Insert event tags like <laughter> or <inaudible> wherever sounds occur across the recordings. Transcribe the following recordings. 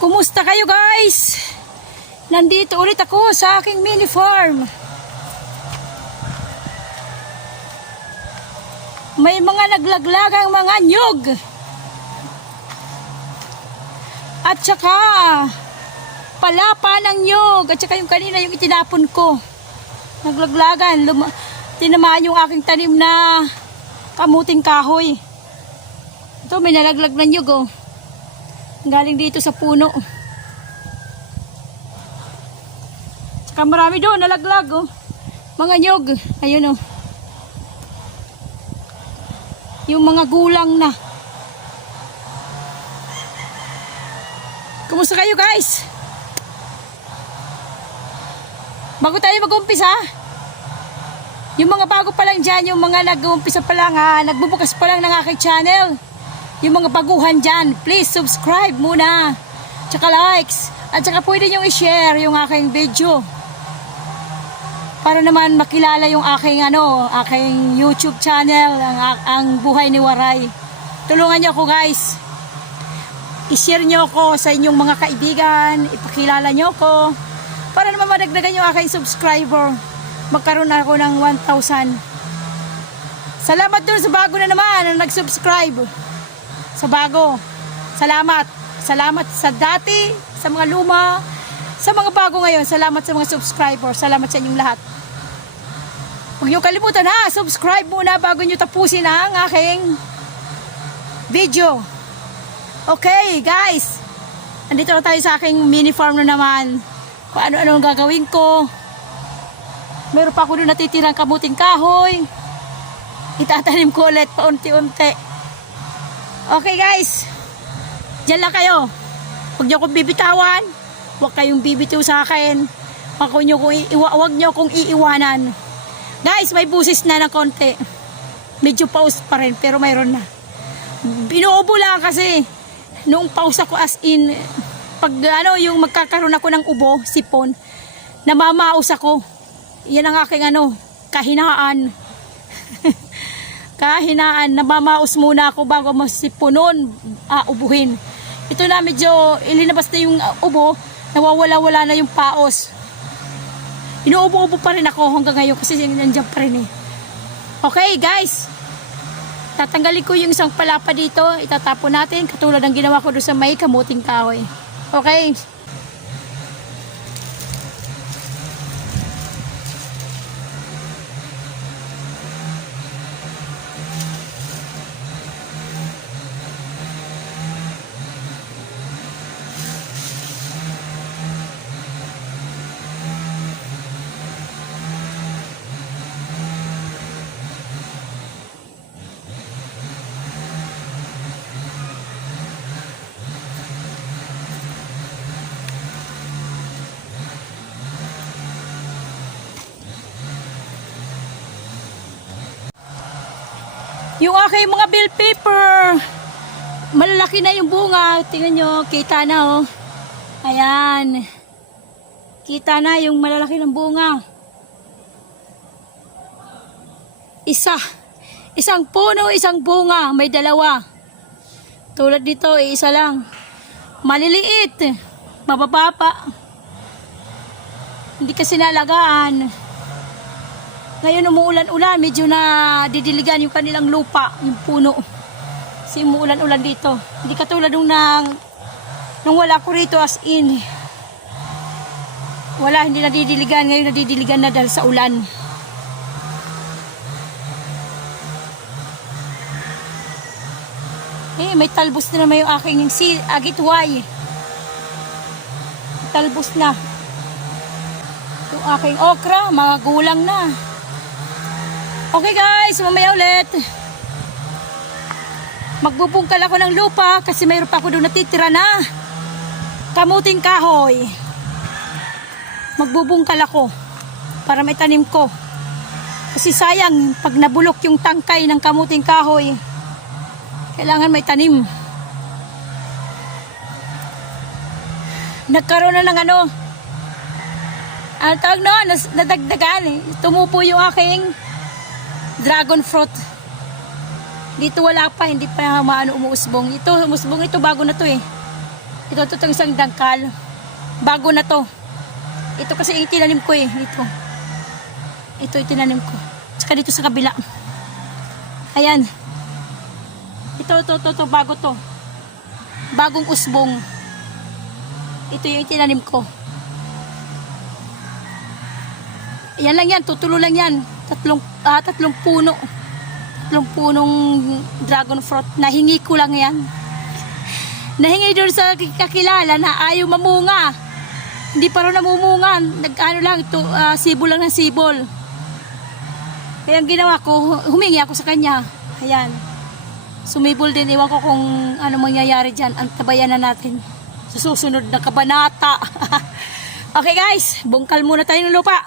Kumusta kayo guys? Nandito ulit ako sa aking mini farm. May mga naglaglagang mga nyug. At saka palapa ng nyug. At saka yung kanina yung itinapon ko. Naglaglagan. Luma- tinamaan yung aking tanim na kamuting kahoy. Ito may nalaglag na nyug oh. Galing dito sa puno. Saka marami doon nalaglag oh. Mga nyog. Ayun oh. Yung mga gulang na. Kumusta kayo guys? Bago tayo mag-umpisa, yung mga bago pa lang dyan, yung mga nag-umpisa pa lang, ha, nagbubukas pa lang ng aking channel, yung mga baguhan dyan, please subscribe muna. Tsaka likes. At tsaka pwede nyo i-share yung aking video. Para naman makilala yung aking ano, aking YouTube channel, ang, ang buhay ni Waray. Tulungan nyo ako guys. I-share nyo ako sa inyong mga kaibigan, ipakilala nyo ako. Para naman madagdagan yung aking subscriber. Magkaroon ako ng 1,000. Salamat dun sa bago na naman na nag-subscribe sa bago. Salamat. Salamat sa dati, sa mga luma, sa mga bago ngayon. Salamat sa mga subscribers. Salamat sa inyong lahat. Huwag niyo kalimutan ha, subscribe muna bago niyo tapusin ang aking video. Okay, guys. Andito na tayo sa aking mini farm na naman. Kung ano-ano ang gagawin ko. Meron pa ako doon natitirang kamuting kahoy. Itatanim ko ulit paunti-unti. Okay guys. Diyan lang kayo. Huwag niyo akong bibitawan. Huwag kayong bibitiw sa akin. Huwag niyo kong iiwa, huwag niyo kong iiwanan. Guys, may busis na ng konti. Medyo pause pa rin, pero mayroon na. Binuubo lang kasi nung pause ako as in, pag ano, yung magkakaroon ako ng ubo, sipon, namamaos ako. Yan ang aking ano, kahinaan. <laughs> kahinaan, namamaos muna ako bago masipunon, ah, ubuhin. Ito na medyo ilinabas na yung ah, ubo, nawawala-wala na yung paos. Inuubo-ubo pa rin ako hanggang ngayon kasi nandiyan pa rin eh. Okay guys, tatanggalin ko yung isang palapa dito, itatapon natin katulad ng ginawa ko doon sa may kamuting kahoy. Okay? Yung aking mga bill paper, malalaki na yung bunga. Tingnan nyo, kita na oh. Ayan. Kita na yung malalaki ng bunga. Isa. Isang puno, isang bunga. May dalawa. Tulad dito, eh, isa lang. Maliliit. Mababa pa. Hindi kasi nalagaan. Ngayon umuulan-ulan, medyo na didiligan yung kanilang lupa, yung puno. Kasi umuulan-ulan dito. Hindi katulad nung nang nung wala ko rito as in. Wala, hindi nadidiligan. Ngayon nadidiligan na dahil sa ulan. Eh, may talbos na naman yung aking si agitway. Talbos na. Yung aking okra, mga gulang na. Okay guys, mamaya ulit. Magbubungkal ako ng lupa kasi mayroon pa ako doon natitira na kamuting kahoy. Magbubungkal ako para may tanim ko. Kasi sayang pag nabulok yung tangkay ng kamuting kahoy, kailangan may tanim. Nagkaroon na ng ano, ang tawag no, nas- nadagdagan eh. Tumupo yung aking dragon fruit. Dito wala pa, hindi pa maano umuusbong. Ito, umusbong ito bago na to eh. Ito, ito, itong isang dangkal. Bago na to. Ito kasi yung tinanim ko eh. Ito. Ito yung tinanim ko. Tsaka dito sa kabila. Ayan. Ito, ito, ito, ito, bago to. Bagong usbong. Ito yung tinanim ko. Yan lang yan, tutulo lang yan. Tatlong, ah, tatlong puno. Tatlong punong dragon fruit. Nahingi ko lang yan. Nahingi doon sa kakilala na ayaw mamunga. Hindi pa rin namumungan. Nag-ano lang, ito, ah, sibol lang ng sibol. Kaya ang ginawa ko, humingi ako sa kanya. Ayan. Sumibol din. Iwan ko kung ano mangyayari dyan. Ang tabayan na natin sa susunod na kabanata. <laughs> okay guys, bungkal muna tayo ng lupa.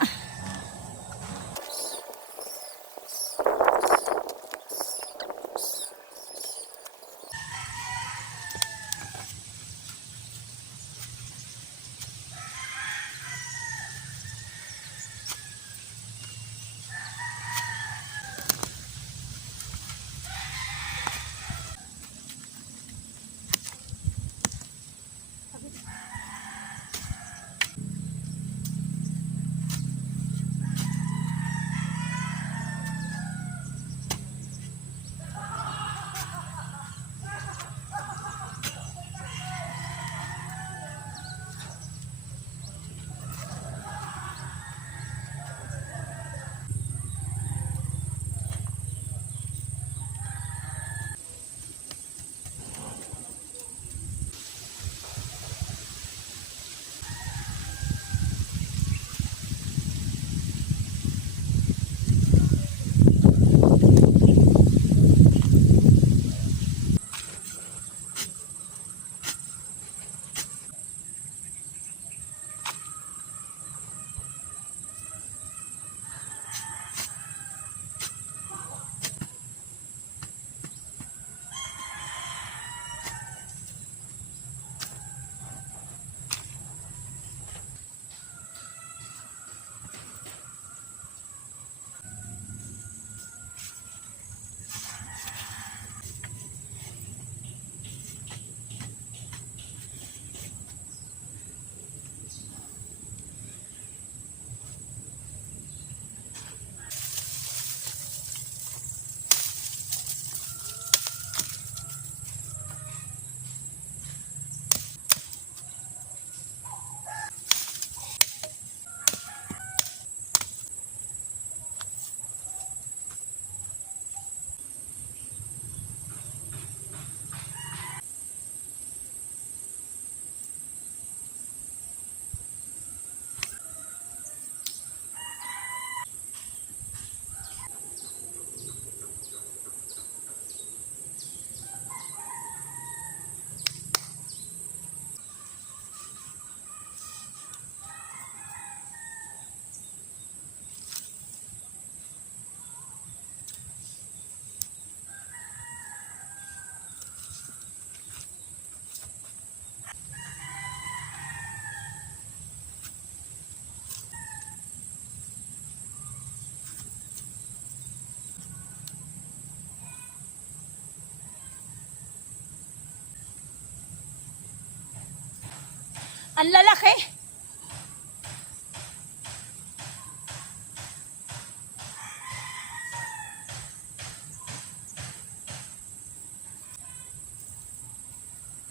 Ang lalaki.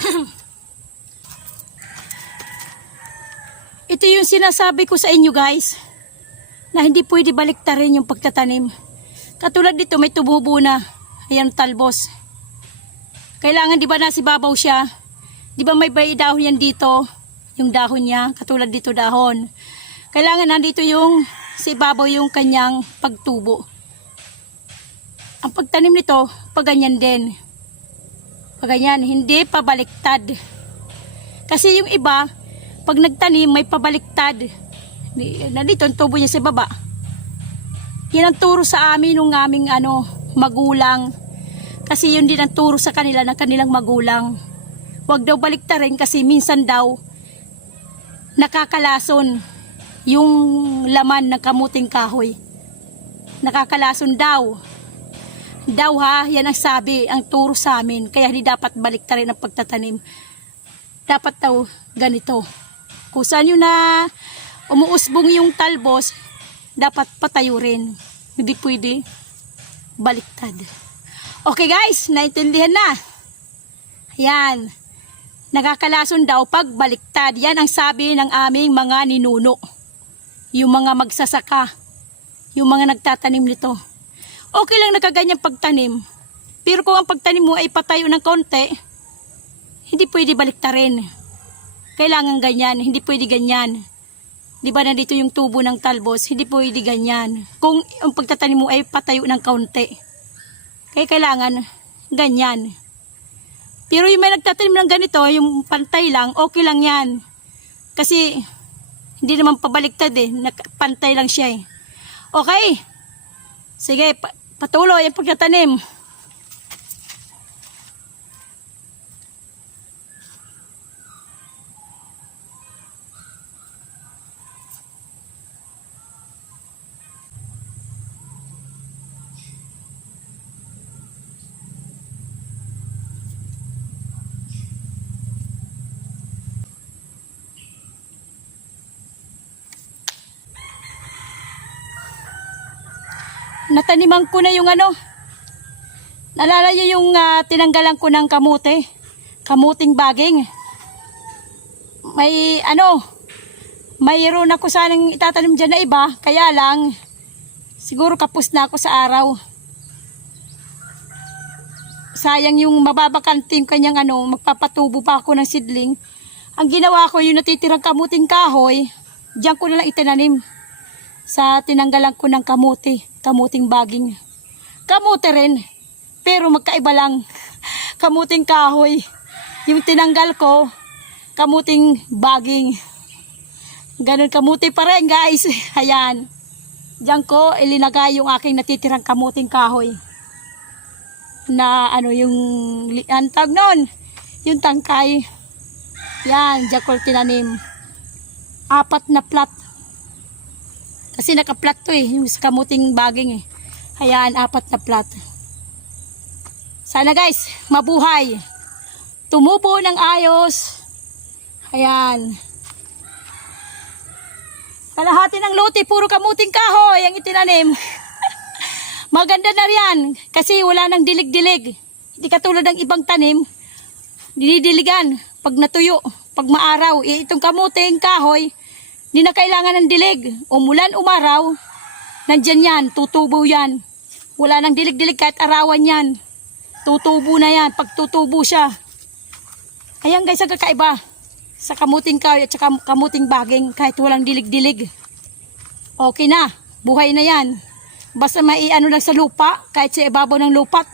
<clears throat> Ito yung sinasabi ko sa inyo guys na hindi pwede baliktarin yung pagtatanim. Katulad dito may tumubo na. Ayan talbos. Kailangan di ba nasa babaw siya? Di ba may bay dahon yan dito? Yung dahon niya, katulad dito dahon. Kailangan nandito yung sa ibabaw yung kanyang pagtubo. Ang pagtanim nito, paganyan din. Paganyan, hindi pabaliktad. Kasi yung iba, pag nagtanim, may pabaliktad. Di- Nandito ang tubo niya sa baba. Yan ang turo sa amin ng aming ano, magulang. Kasi yun din ang turo sa kanila ng kanilang magulang. Huwag daw baliktarin kasi minsan daw nakakalason yung laman ng kamuting kahoy. Nakakalason daw. Daw ha, yan ang sabi, ang turo sa amin. Kaya hindi dapat baliktarin ang pagtatanim. dapat daw ganito. Kung saan yun na umuusbong yung talbos, dapat patayo rin. Hindi pwede baliktad. Okay guys, naintindihan na. Yan. Nakakalason daw pag baliktad. Yan ang sabi ng aming mga ninuno. Yung mga magsasaka. Yung mga nagtatanim nito. Okay lang nakaganyang pagtanim. Pero kung ang pagtanim mo ay patayo ng konti, hindi pwede baliktarin. Kailangan ganyan, hindi pwede ganyan. Di ba nandito yung tubo ng talbos, hindi pwede ganyan. Kung ang pagtatanim mo ay patayo ng kaunti. Kaya kailangan ganyan. Pero yung may nagtatanim ng ganito, yung pantay lang, okay lang yan. Kasi hindi naman pabaliktad eh, pantay lang siya eh. Okay? Sige, pa- patuloy ang pagtatanim. Nataniman ko na yung ano. Nalala yung ah, tinanggalan ko ng kamote. Kamuting baging. May ano, mayroon ako sanang itatanim dyan na iba. Kaya lang, siguro kapos na ako sa araw. Sayang yung mababakanting kanyang ano, magpapatubo pa ako ng sidling. Ang ginawa ko, yung natitirang kamuting kahoy, diyan ko nalang itinanim sa tinanggalan ko ng kamuti, kamuting baging. Kamuti rin, pero magkaiba lang. <laughs> Kamuting kahoy. Yung tinanggal ko, kamuting baging. Ganun kamuti pa rin guys. <laughs> Ayan. Diyan ko ilinagay yung aking natitirang kamuting kahoy. Na ano yung, tawag nun, yung tangkay. Yan, diyan ko tinanim. Apat na plat kasi naka-plat to eh, yung kamuting baging eh. Hayaan, apat na plat. Sana guys, mabuhay. Tumubo ng ayos. Ayan. Kalahati ng lote, puro kamuting kahoy ang itinanim. <laughs> Maganda na riyan, kasi wala nang dilig-dilig. Hindi katulad ng ibang tanim, dinidiligan pag natuyo, pag maaraw. Eh, itong kamuting kahoy, hindi na kailangan ng dilig. Umulan, umaraw, nandyan yan, tutubo yan. Wala nang dilig-dilig kahit arawan yan. Tutubo na yan, pag tutubo siya. Ayan guys, ang kakaiba. Sa kamuting kahoy at sa kam- kamuting baging, kahit walang dilig-dilig. Okay na, buhay na yan. Basta may ano lang sa lupa, kahit sa ibabaw ng lupa.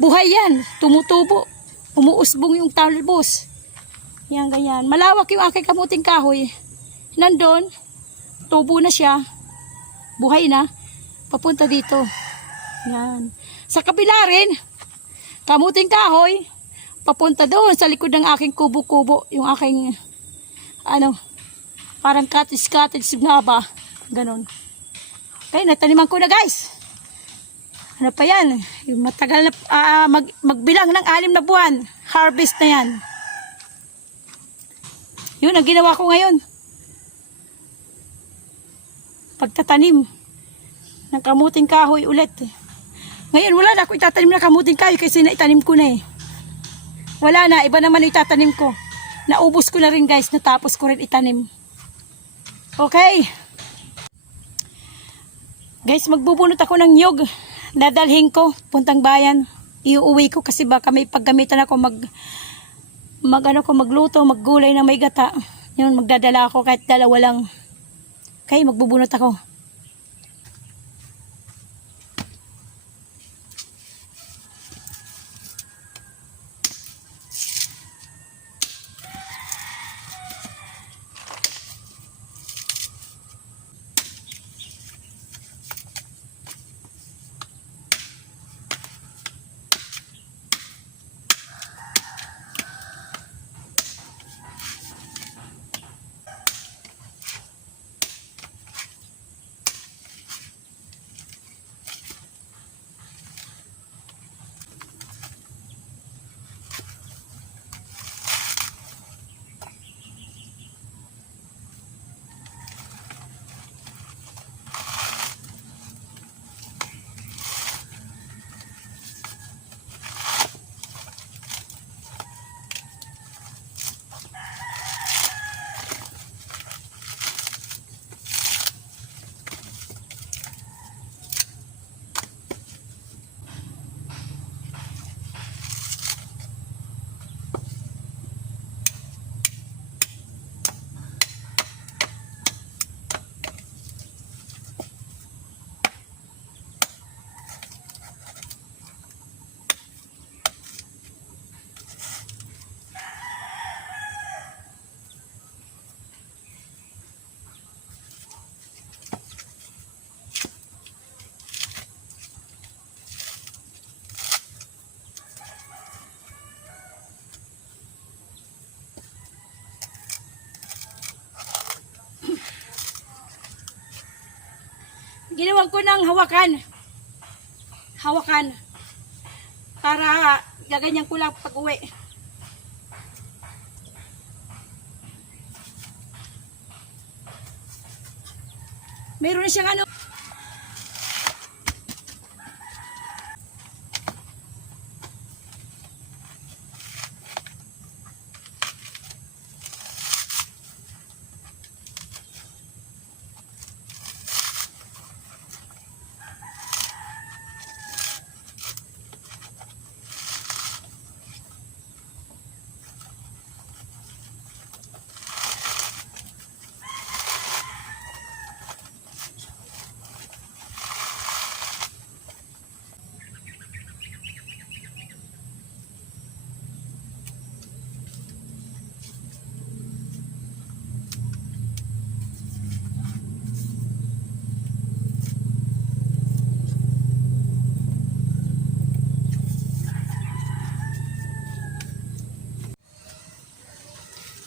Buhay yan, tumutubo. Umuusbong yung talbos. Yan, ganyan. Malawak yung aking kamuting kahoy nandun, tubo na siya, buhay na, papunta dito. Yan. Sa kabila rin, kamuting kahoy, papunta doon sa likod ng aking kubo-kubo, yung aking, ano, parang cottage-cottage na ba, ganon. Okay, nataniman ko na guys. Ano pa yan? Yung matagal na, ah, mag, magbilang ng anim na buwan, harvest na yan. Yun ang ginawa ko ngayon pagtatanim ng kamuting kahoy ulit. Ngayon wala na ako itatanim na kamuting kahoy kasi naitanim ko na eh. Wala na, iba naman itatanim ko. Naubos ko na rin guys, natapos ko rin itanim. Okay. Guys, magbubunot ako ng nyog. Dadalhin ko, puntang bayan. Iuwi ko kasi baka may paggamitan ako mag mag ano ko magluto, maggulay na may gata. Yun, magdadala ako kahit dalawa lang. Okay, magbubunot ako. Ginawan ko ng hawakan. Hawakan. Para gaganyan ko lang pag uwi. Meron na siyang ano.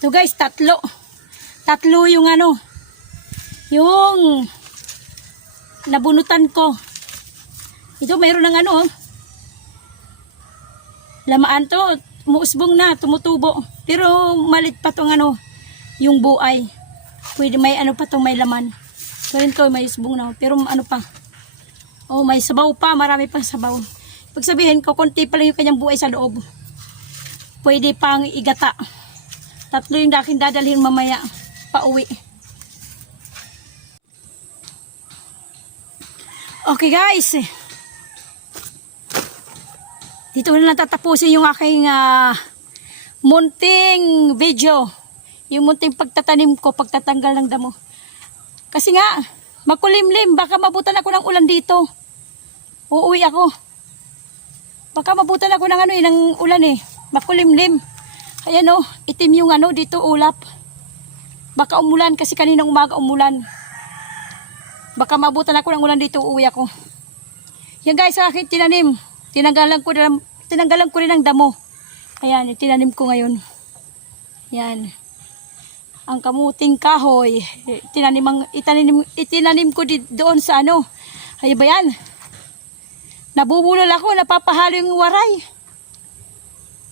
So guys, tatlo. Tatlo yung ano, yung nabunutan ko. Ito mayroon ng ano, oh. lamaan to, muusbong na, tumutubo. Pero malit pa tong ano, yung buay. Pwede may ano pa tong may laman. So yun to, may usbong na. Pero ano pa, oh may sabaw pa, marami pang sabaw. Pag sabihin ko, konti pa lang yung kanyang buhay sa loob. Pwede pang igata. Tatlo yung aking dadalhin mamaya pauwi. Okay guys. Dito na lang tatapusin yung aking ah, munting video. Yung munting pagtatanim ko, pagtatanggal ng damo. Kasi nga, makulimlim. Baka mabutan ako ng ulan dito. Uuwi ako. Baka mabutan ako ng ano eh, ng ulan eh. Makulimlim. Ayan oh, itim yung ano dito ulap. Baka umulan kasi kaninang umaga umulan. Baka mabutan ako ng ulan dito, uuwi ako. Yan guys, sa akin tinanim. Tinanggalan ko, rin- tinanggalan ko rin ng damo. Ayan, tinanim ko ngayon. Yan. Ang kamuting kahoy. Tinanim, ang, itinanim, itinanim ko di, doon sa ano. Ay ba yan? Nabubulol ako, napapahalo yung waray.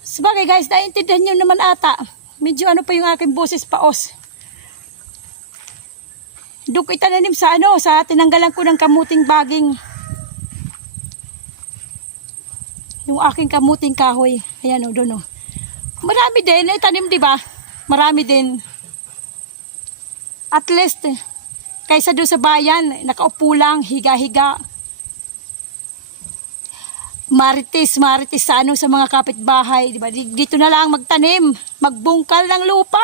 Sabagay guys, naiintindihan nyo naman ata. Medyo ano pa yung aking boses paos. Doon ko itananim sa ano, sa tinanggalan ko ng kamuting baging. Yung aking kamuting kahoy. Ayan o, doon o. Marami din, itanim di ba? Marami din. At least, kaysa doon sa bayan, nakaupo lang, higa-higa. Marites, marites sa ano sa mga kapitbahay, di ba? Di- Dito na lang magtanim, magbungkal ng lupa.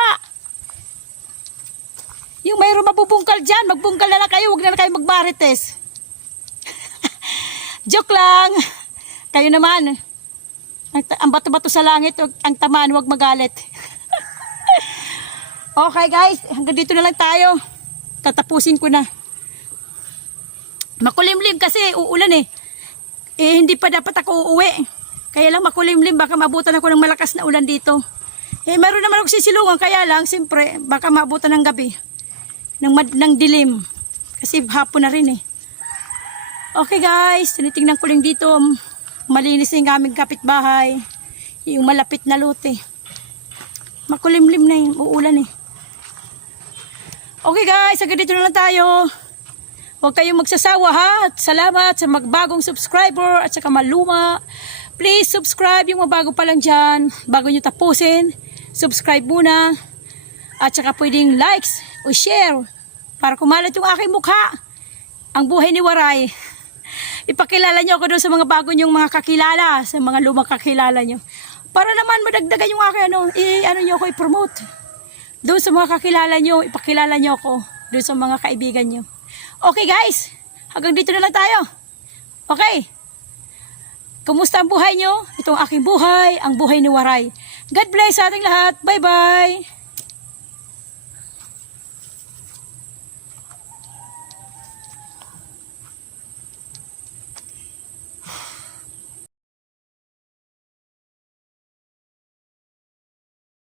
Yung mayroong mabubungkal dyan, magbungkal na lang kayo, huwag na lang kayo magmarites. <laughs> Joke lang. Kayo naman. Ang, bato-bato sa langit, ang tamaan, huwag magalit. <laughs> okay guys, hanggang dito na lang tayo. Tatapusin ko na. Makulimlim kasi uulan eh. Eh, hindi pa dapat ako uuwi. Kaya lang makulimlim, baka mabutan ako ng malakas na ulan dito. Eh, meron naman ako sisilungan, kaya lang, siyempre, baka mabutan ng gabi. Ng, ng dilim. Kasi hapon na rin eh. Okay guys, tinitingnan ko lang dito. Malinis na yung aming kapitbahay. Yung malapit na lote. Makulimlim na yung uulan eh. Okay guys, hanggang dito na lang tayo. Huwag kayong magsasawa ha. At salamat sa magbagong subscriber at saka maluma. Please subscribe yung mga bago pa lang dyan. Bago nyo tapusin, subscribe muna. At saka pwedeng likes o share para kumalat yung aking mukha. Ang buhay ni Waray. <laughs> Ipakilala nyo ako doon sa mga bago nyong mga kakilala, sa mga lumang kakilala nyo. Para naman madagdagan yung aking ano, i, ano nyo ako i-promote. Doon sa mga kakilala nyo, ipakilala nyo ako. Doon sa mga kaibigan nyo. Okay guys, hanggang dito na lang tayo. Okay. Kumusta ang buhay nyo? Itong aking buhay, ang buhay ni Waray. God bless sa ating lahat. Bye-bye.